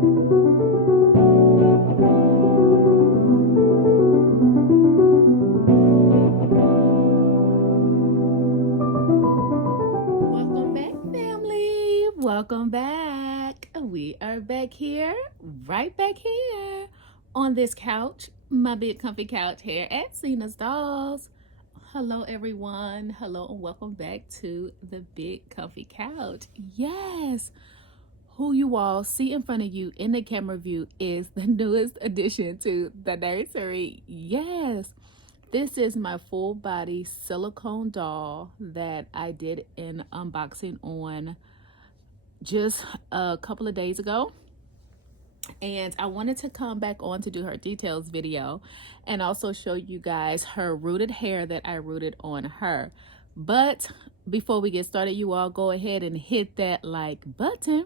Welcome back, family. Welcome back. We are back here, right back here on this couch, my big comfy couch here at Cena's Dolls. Hello, everyone. Hello, and welcome back to the big comfy couch. Yes, who you all see in front of you in the camera view is the newest addition to the nursery. Yes, this is my full body silicone doll that I did an unboxing on just a couple of days ago. And I wanted to come back on to do her details video and also show you guys her rooted hair that I rooted on her. But before we get started, you all go ahead and hit that like button.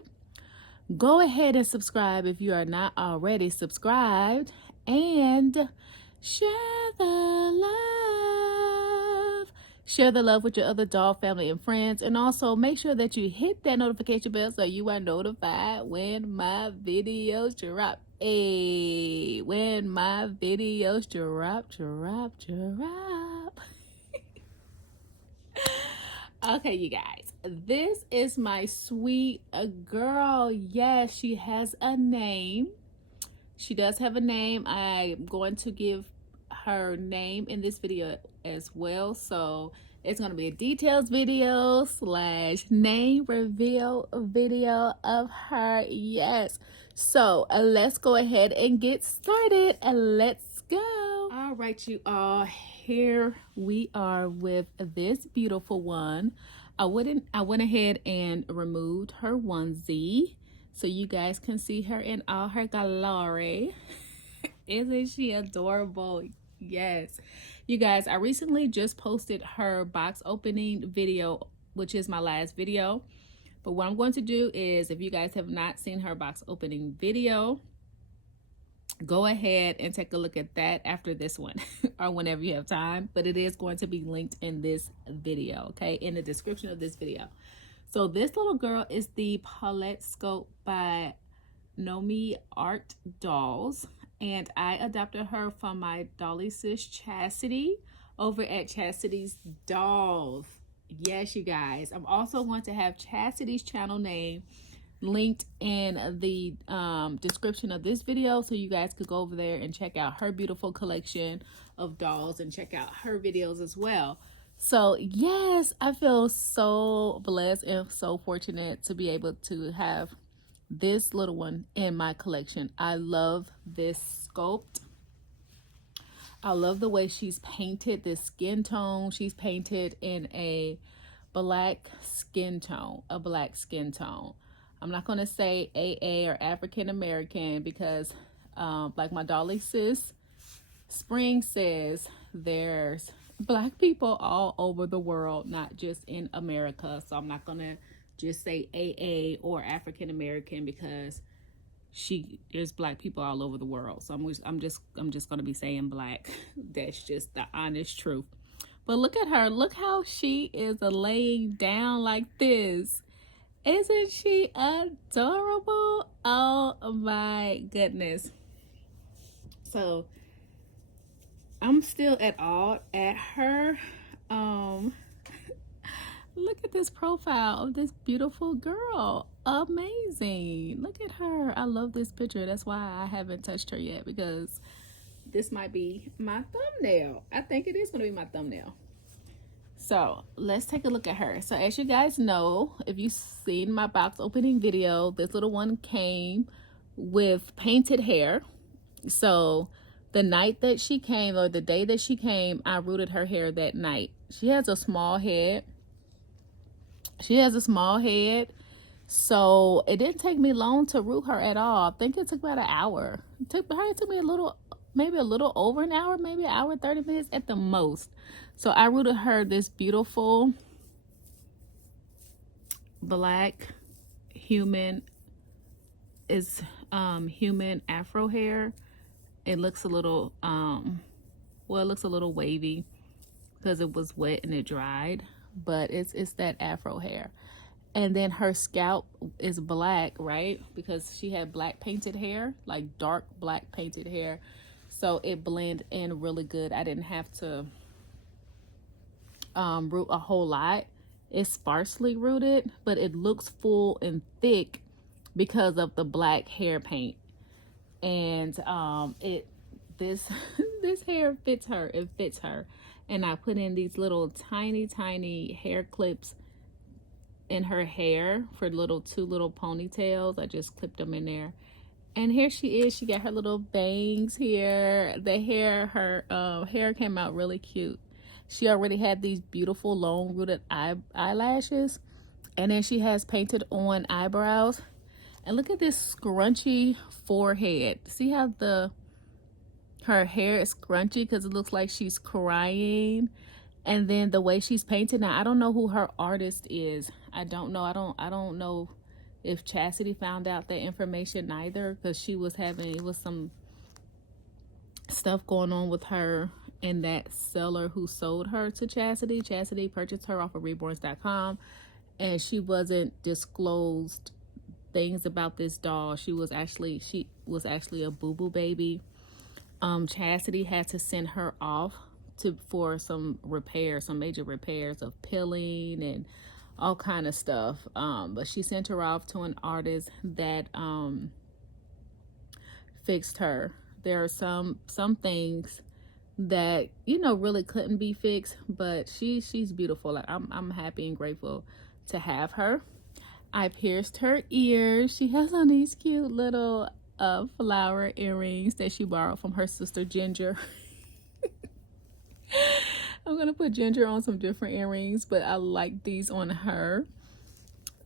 Go ahead and subscribe if you are not already subscribed, and share the love. Share the love with your other doll family and friends, and also make sure that you hit that notification bell so you are notified when my videos drop. Hey, when my videos drop. Okay, you guys, this is my sweet girl. Yes, she has a name. She does have a name. I'm going to give her name in this video as well. So it's going to be a details video / name reveal video of her. Yes. So let's go ahead and get started, and let's go. All right, you all, here we are with this beautiful one. I went ahead and removed her onesie so you guys can see her in all her glory. Isn't she adorable? Yes. You guys, I recently just posted her box opening video, which is my last video. But what I'm going to do is, if you guys have not seen her box opening video, go ahead and take a look at that after this one or whenever you have time. But it is going to be linked in this video, okay, in the description of this video. So this little girl is the Palette Scope by Nomi Art Dolls, and I adopted her from my dolly sis Chastity over at Chastity's Dolls. Yes, you guys, I'm also going to have Chastity's channel name linked in the description of this video, so you guys could go over there and check out her beautiful collection of dolls and check out her videos as well. So yes, I feel so blessed and so fortunate to be able to have this little one in my collection. I love this sculpt. I love the way she's painted this skin tone. She's painted in a black skin tone, I'm not going to say AA or African American because like my dolly sis Spring says, there's Black people all over the world, not just in America. So I'm not going to just say AA or African American because there's Black people all over the world. So I'm just going to be saying Black. That's just the honest truth. But look at her. Look how she is laying down like this. Isn't she adorable? Oh my goodness. So I'm still at awe at her. Look at this profile of this beautiful girl. Amazing. Look at her. I love this picture. That's why I haven't touched her yet, because this might be my thumbnail. I think it is going to be my thumbnail. So let's take a look at her. So as you guys know, if you've seen my box opening video, this little one came with painted hair. So the night that she came, or the day that she came, I rooted her hair that night. She has a small head. So it didn't take me long to root her at all. I think it took about an hour. It took me maybe a little over an hour, maybe an hour, 30 minutes at the most. So I rooted her this beautiful black human afro hair. It looks a little well, it looks a little wavy because it was wet and it dried, but it's that afro hair. And then her scalp is black, right? Because she had black painted hair, like dark black painted hair. So it blended in really good. I didn't have to root a whole lot. It's sparsely rooted, but it looks full and thick because of the black hair paint. And it this this hair fits her. It fits her. And I put in these little tiny hair clips in her hair for two little ponytails. I just clipped them in there. And here she is. She got her little bangs here. Her hair came out really cute. She already had these beautiful long rooted eyelashes. And then she has painted on eyebrows. And look at this scrunchy forehead. See how her hair is scrunchy because it looks like she's crying. And then the way she's painted. Now, I don't know who her artist is. I don't know. I don't know if Chastity found out that information either, because it was some stuff going on with her and that seller who sold her to Chastity. Chastity purchased her off of reborns.com, and she wasn't disclosed things about this doll. She was actually a boo-boo baby. Chastity had to send her off for some major repairs of peeling and all kind of stuff. But she sent her off to an artist that fixed her. There are some things that really couldn't be fixed, but she's beautiful. Like I'm happy and grateful to have her. I pierced her ears. She has on these cute little flower earrings that she borrowed from her sister Ginger. I'm gonna put Ginger on some different earrings, but I like these on her.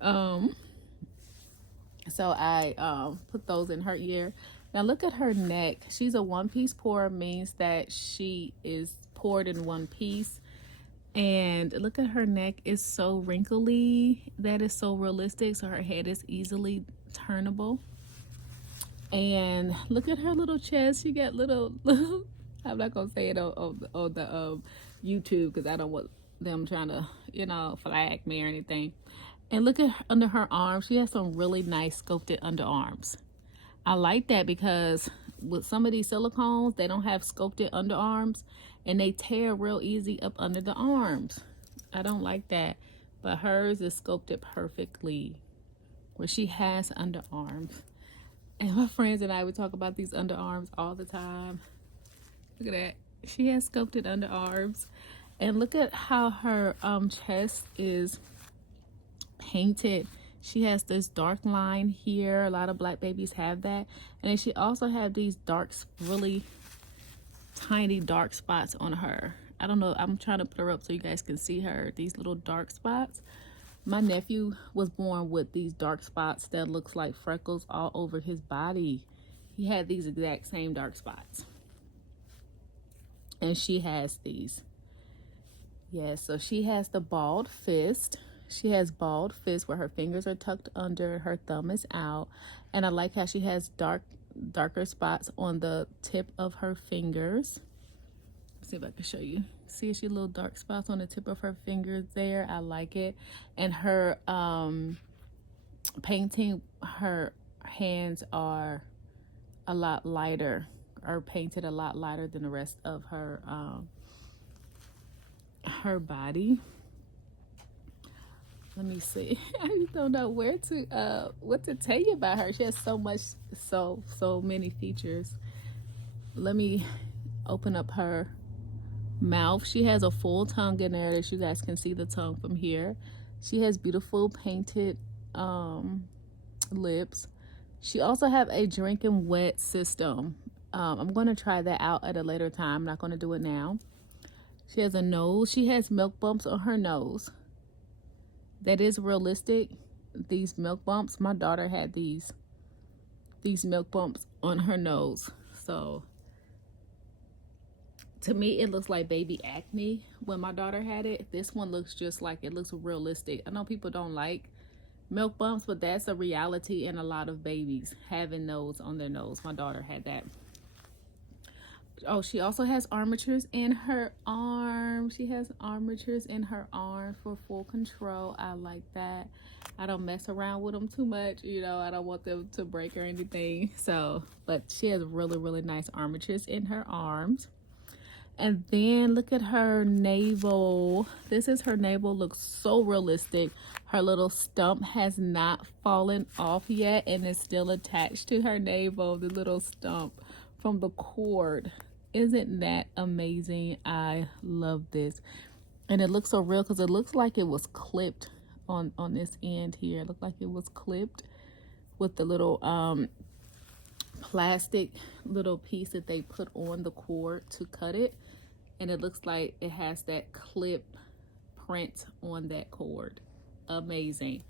So I put those in her ear. Now look at her neck. She's a one-piece pour, means that she is poured in one piece. And look at her neck, is so wrinkly. That is so realistic. So her head is easily turnable. And look at her little chest. She got little I'm not gonna say it on the YouTube, because I don't want them trying to flag me or anything. And look at under her arms. She has some really nice sculpted underarms. I like that, because with some of these silicones, they don't have sculpted underarms and they tear real easy up under the arms. I don't like that, but hers is sculpted perfectly where she has underarms. And my friends and I would talk about these underarms all the time. Look at that. She has sculpted underarms. And look at how her chest is painted. She has this dark line here. A lot of black babies have that. And then she also have these really tiny dark spots on her. I don't know. I'm trying to put her up so you guys can see her. These little dark spots. My nephew was born with these dark spots that looks like freckles all over his body. He had these exact same dark spots. And she has these. Yeah, so she has the bald fist. She has bald fist where her fingers are tucked under, her thumb is out. And I like how she has darker spots on the tip of her fingers. Let's see if I can show you. See, she little dark spots on the tip of her fingers there. I like it. And her painting, her hands are a lot lighter, or painted a lot lighter than the rest of her body. Let me see. I just don't know what to tell you about her. She has so many features. Let me open up her mouth. She has a full tongue in there that you guys can see the tongue from here. She has beautiful painted lips. She also have a drinking wet system. I'm going to try that out at a later time. I'm not going to do it now. She has a nose. She has milk bumps on her nose. That is realistic. These milk bumps, my daughter had these milk bumps on her nose. So to me, it looks like baby acne when my daughter had it. This one looks just like, it looks realistic. I know people don't like milk bumps, but that's a reality in a lot of babies, having those on their nose. My daughter had that. Oh, she also has armatures in her arm. She has armatures in her arm for full control. I like that. I don't mess around with them too much. You know, I don't want them to break or anything. So, but she has really, really nice armatures in her arms. And then look at her navel. This is her navel. Looks so realistic. Her little stump has not fallen off yet and is still attached to her navel. The little stump from the cord. Isn't that amazing? I love this. And it looks so real because it looks like it was clipped on this end here. It looked like it was clipped with the little plastic little piece that they put on the cord to cut it. And it looks like it has that clip print on that cord. Amazing.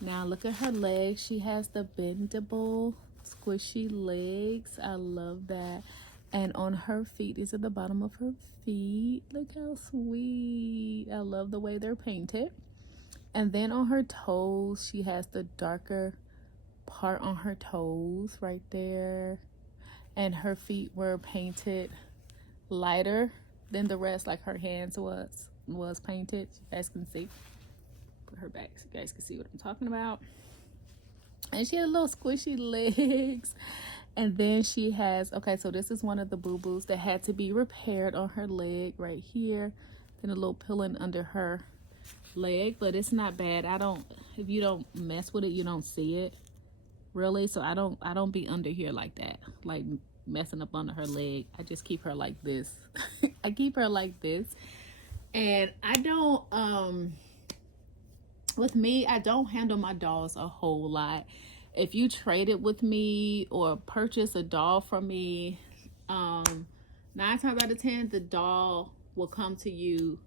Now look at her legs. She has the bendable, squishy legs. I love that. And on her feet, these are the bottom of her feet. Look how sweet. I love the way they're painted. And then on her toes, she has the darker part on her toes right there. And her feet were painted lighter than the rest, like her hands was painted. You guys can see. Put her back so you guys can see what I'm talking about. And she had little squishy legs. And then she has, okay, so this is one of the boo-boos that had to be repaired on her leg right here. Then a little peeling under her leg, but it's not bad. If you don't mess with it, you don't see it really. So I don't be under here like that, like messing up under her leg. I just keep her like this. I keep her like this. And I don't, with me, I don't handle my dolls a whole lot. If you trade it with me or purchase a doll from me, 9 times out of 10, the doll will come to you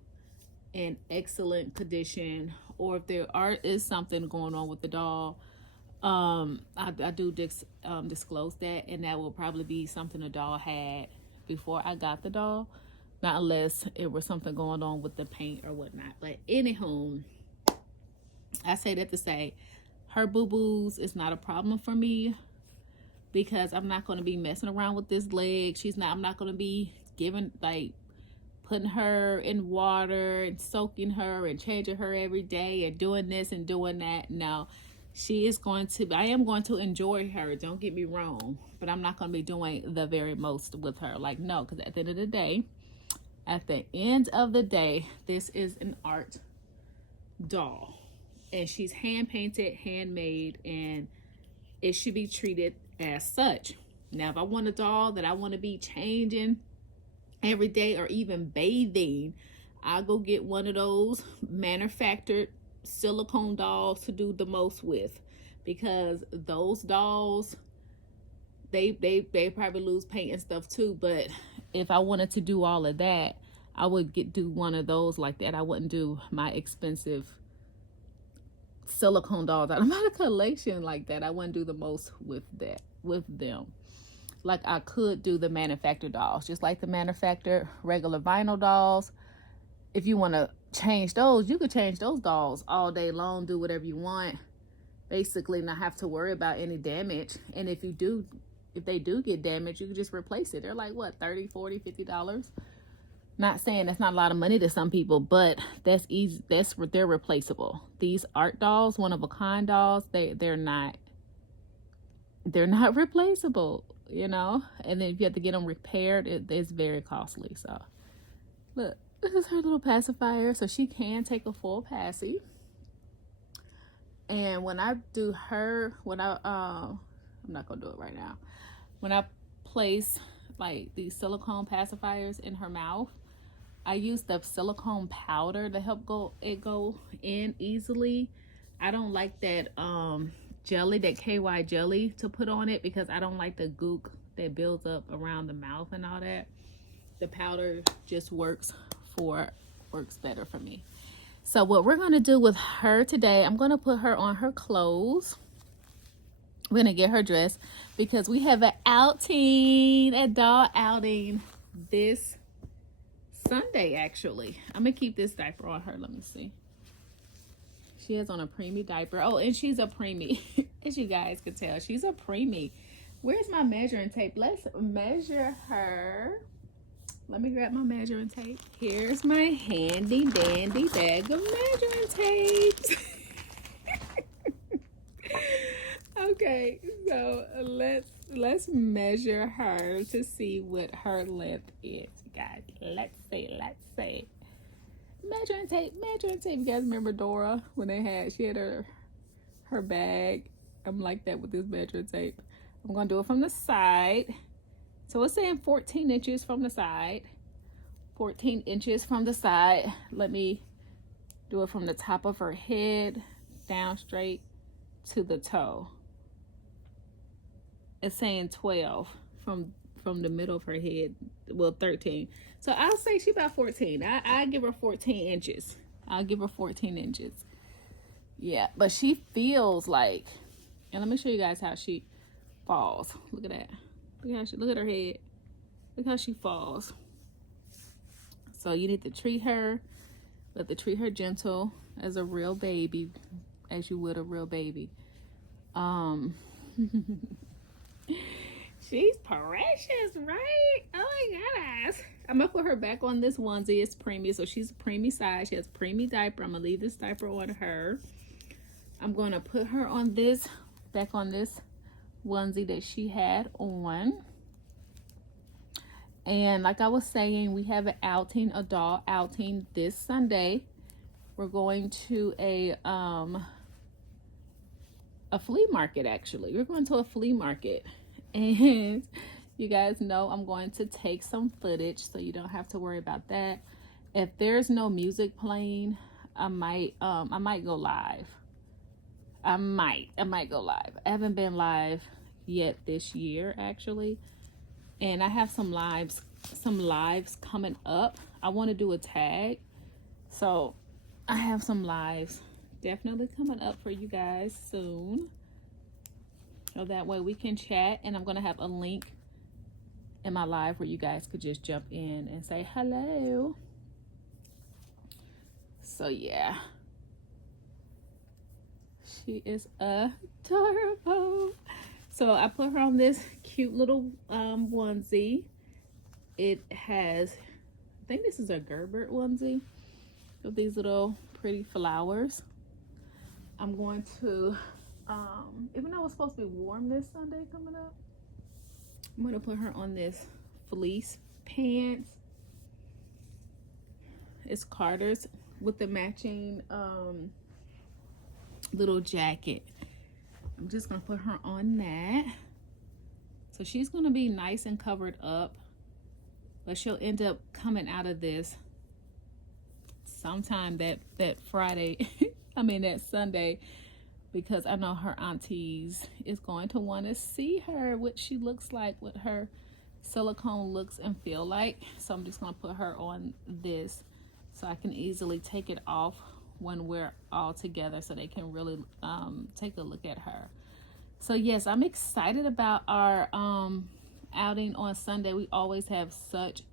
in excellent condition. Or if there is something going on with the doll, I do disclose that, and that will probably be something the doll had before I got the doll. Not unless it was something going on with the paint or whatnot. But anywho, I say that to say, her boo-boos is not a problem for me because I'm not going to be messing around with this leg. I'm not going to be putting her in water and soaking her and changing her every day and doing this and doing that. No, I am going to enjoy her. Don't get me wrong, but I'm not going to be doing the very most with her. Like, no, because at the end of the day, this is an art doll. And she's hand painted, handmade, and it should be treated as such. Now, if I want a doll that I want to be changing every day or even bathing, I'll go get one of those manufactured silicone dolls to do the most with, because those dolls, they probably lose paint and stuff too. But if I wanted to do all of that, I would do one of those like that. I wouldn't do my expensive silicone dolls out of my collection like that. I wouldn't do the most with them. Like I could do the manufactured dolls, just like the manufactured regular vinyl dolls. If you want to change those, you could change those dolls all day long, do whatever you want, basically not have to worry about any damage. And if they do get damaged, you can just replace it. They're like what, $30, $40, $50. Not saying that's not a lot of money to some people, but that's easy. They're replaceable. These art dolls, one of a kind dolls, they're not replaceable, you know. And then if you have to get them repaired, it's very costly. So look, this is her little pacifier, so she can take a full passy. And when I do her, I'm not gonna do it right now. When I place like these silicone pacifiers in her mouth, I use the silicone powder to help go in easily. I don't like that jelly, that KY jelly to put on it, because I don't like the gook that builds up around the mouth and all that. The powder just works better for me. So what we're going to do with her today, I'm going to put her on her clothes. We're going to get her dressed because we have a doll outing this Sunday, actually. I'm going to keep this diaper on her. Let me see. She has on a preemie diaper. Oh, and she's a preemie. As you guys can tell, she's a preemie. Where's my measuring tape? Let's measure her. Let me grab my measuring tape. Here's my handy dandy bag of measuring tapes. Okay, so let's measure her to see what her length is, guys. Let's see. Measuring tape, measuring tape. You guys remember Dora when she had her bag? I'm like that with this measuring tape. I'm gonna do it from the side. So it's saying 14 inches from the side. 14 inches from the side. Let me do it from the top of her head down straight to the toe. It's saying 12 from the middle of her head. Well, 13. So I'll say she about 14. I give her 14 inches. I'll give her 14 inches. Yeah, but she feels like, and let me show you guys how she falls. Look at that. Look at her head. Look how she falls. So you need to treat her gentle as a real baby, as you would a real baby. She's precious, right? Oh my goodness. I'm gonna put her back on this onesie. It's preemie, so she's a preemie size. She has preemie diaper. I'm gonna leave this diaper on her. I'm gonna put her on this, back on this onesie that she had on. And like I was saying, we have an outing, a doll outing this Sunday. We're going to a flea market, actually. We're going to a flea market. And you guys know I'm going to take some footage, so you don't have to worry about that. If there's no music playing, I might go live. I might go live. I haven't been live yet this year, actually. And I have some lives coming up. I want to do a tag. So I have some lives definitely coming up for you guys soon. So that way we can chat, and I'm going to have a link in my live where you guys could just jump in and say hello. So yeah. She is adorable. So I put her on this cute little onesie. It has, I think this is a Gerber onesie with these little pretty flowers. I'm going to, even though it's supposed to be warm this Sunday coming up, I'm going to put her on this fleece pants. It's Carter's with the matching little jacket. I'm just going to put her on that. So she's going to be nice and covered up, but she'll end up coming out of this sometime that Friday, that Sunday, because I know her aunties is going to want to see her, what she looks like, what her silicone looks and feel like. So I'm just going to put her on this so I can easily take it off when we're all together, so they can really take a look at her. So yes, I'm excited about our outing on Sunday. We always have such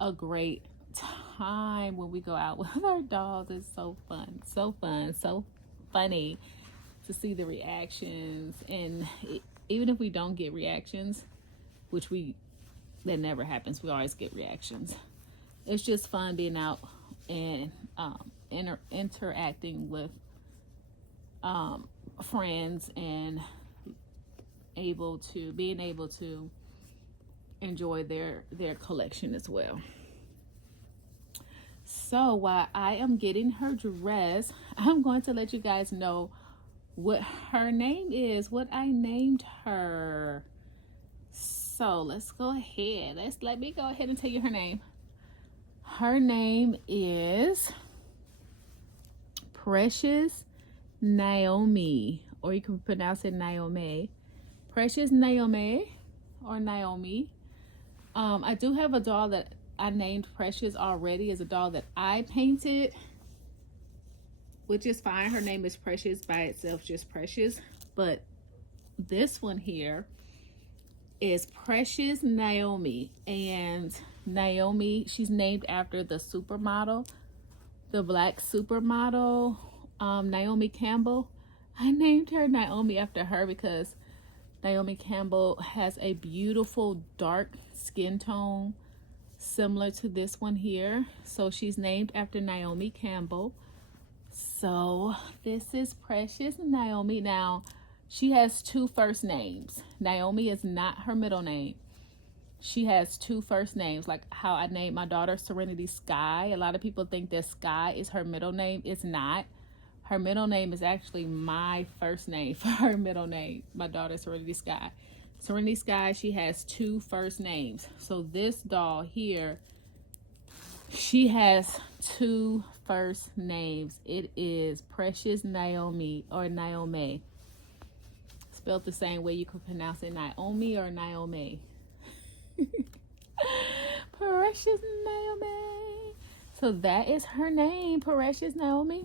a great time when we go out with our dolls. It's so fun, so funny to see the reactions. And even if we don't get reactions, which that never happens, we always get reactions. It's just fun being out and interacting with friends and being able to enjoy their collection as well. So while I am getting her dressed, I'm going to let you guys know what her name is, what I named her. So let's go ahead. Let me go ahead and tell you her name. Her name is Precious Naomi, or you can pronounce it Naomi. Precious Naomi, or Naomi. I do have a doll that I named Precious already. Is a doll that I painted, which is fine. Her name is Precious by itself, just Precious. But this one here is Precious Naomi, and Naomi, she's named after the supermodel, the black supermodel, Naomi Campbell. I named her Naomi after her because Naomi Campbell has a beautiful dark skin tone similar to this one here. So she's named after Naomi Campbell. So this is Precious Naomi. Now, She has two first names. Naomi is not her middle name. She has two first names, like how I named my daughter Serenity Sky. A lot of people think that Sky is her middle name. It's not. Her middle name is actually my first name for her middle name. My daughter Serenity Sky. Serenity Sky, she has two first names. So this doll here, she has two first names. It is Precious Naomi or Naomi. Spelled the same way you could pronounce it, Naomi or Naomi. Precious Naomi. So that is her name, Precious Naomi.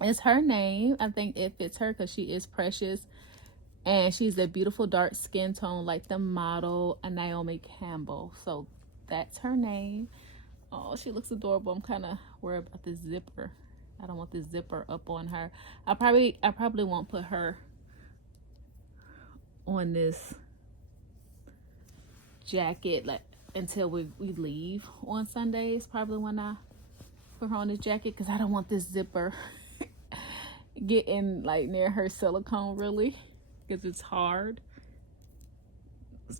It's her name. I think it fits her because she is precious. And she's a beautiful dark skin tone like the model Naomi Campbell. So that's her name. Oh, she looks adorable. I'm kind of worried about the zipper. I don't want the zipper up on her. I probably won't put her on this jacket like until we leave on Sundays, probably when I put her on this jacket, because I don't want this zipper getting like near her silicone really, because it's hard.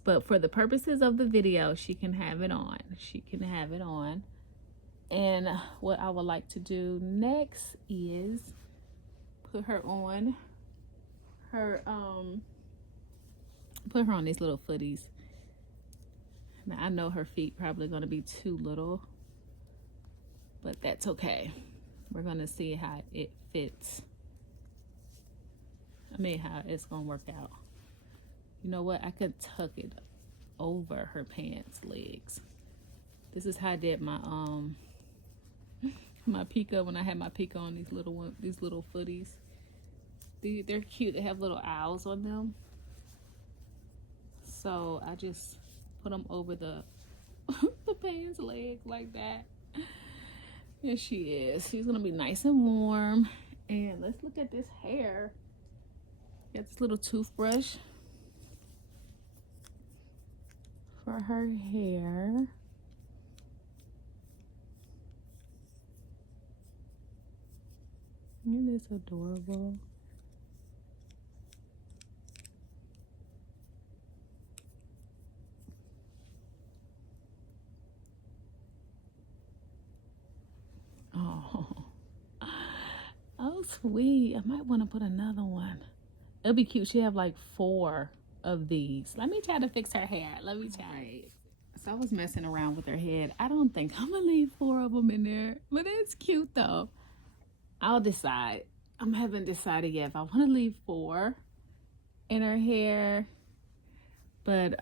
But for the purposes of the video, she can have it on. She can have it on. And what I would like to do next is put her on her put her on these little footies. Now I know her feet probably going to be too little, but that's okay. We're going to see how it fits. I mean, how it's going to work out. You know what? I could tuck it over her pants legs. This is how I did my my Pika when I had my Pika on these little footies. They're cute. They have little owls on them. So I just put them over the the pants legs like that. Here she is. She's gonna be nice and warm. And let's look at this hair. Got this little toothbrush for her hair. Isn't this adorable? Oh, oh, sweet. I might want to put another one. It'll be cute. She have like 4 of these. Let me try to fix her hair. Let me try. So I was messing around with her head. I don't think I'm gonna leave 4 of them in there, but it's cute though. I'll decide. I haven't decided yet if I want to leave 4 in her hair, but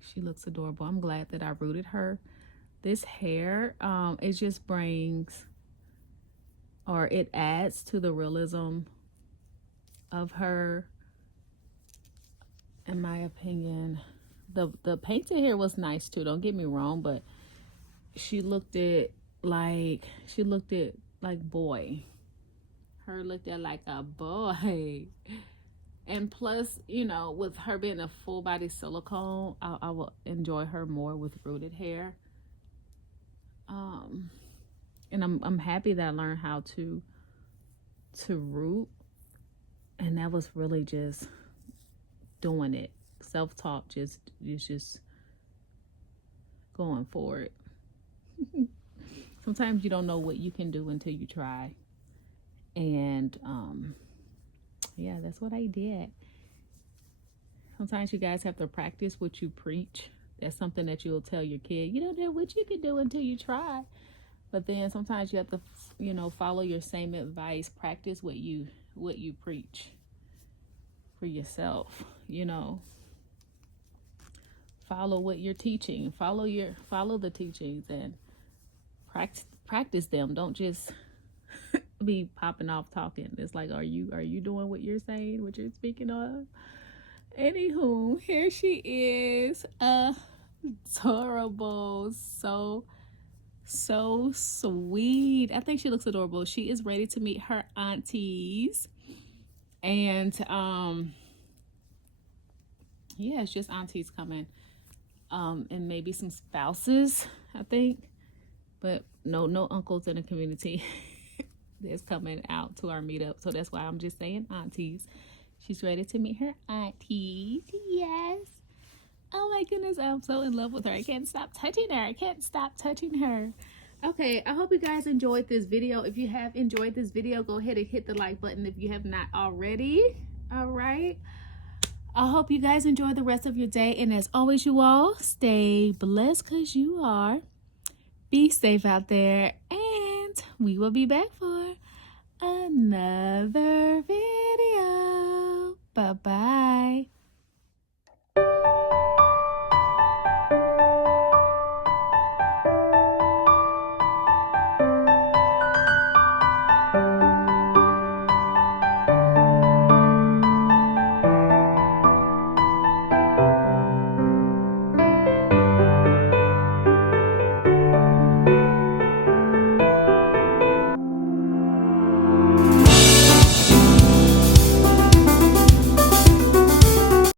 she looks adorable. I'm glad that I rooted her. This hair, it just brings, or it adds to the realism of her, in my opinion. The painted hair was nice too, don't get me wrong, but she looked at like boy. Her looked at like a boy. And plus, you know, with her being a full body silicone, I will enjoy her more with rooted hair. And I'm happy that I learned how to root, and that was really just doing it. Self-taught, just going for it. Sometimes you don't know what you can do until you try. And yeah, that's what I did. Sometimes you guys have to practice what you preach. That's something that you'll tell your kid. You don't know what you can do until you try. But then sometimes you have to, you know, follow your same advice. Practice what you preach for yourself. You know, follow what you're teaching. Follow the teachings and practice them. Don't just be popping off talking. It's like, are you doing what you're saying, what you're speaking of? Anywho, here she is, adorable, so sweet. I think she looks adorable. She is ready to meet her aunties, and yeah, it's just aunties coming, and maybe some spouses, I think, but no uncles in the community. that's coming out to our meetup. So that's why I'm just saying aunties. She's ready to meet her aunties. Yes. Oh my goodness, I'm so in love with her. I can't stop touching her. I can't stop touching her. Okay, I hope you guys enjoyed this video. If you have enjoyed this video, go ahead and hit the like button if you have not already. All right. I hope you guys enjoy the rest of your day. And as always, you all stay blessed because you are. Be safe out there. And we will be back for another video. Bye-bye.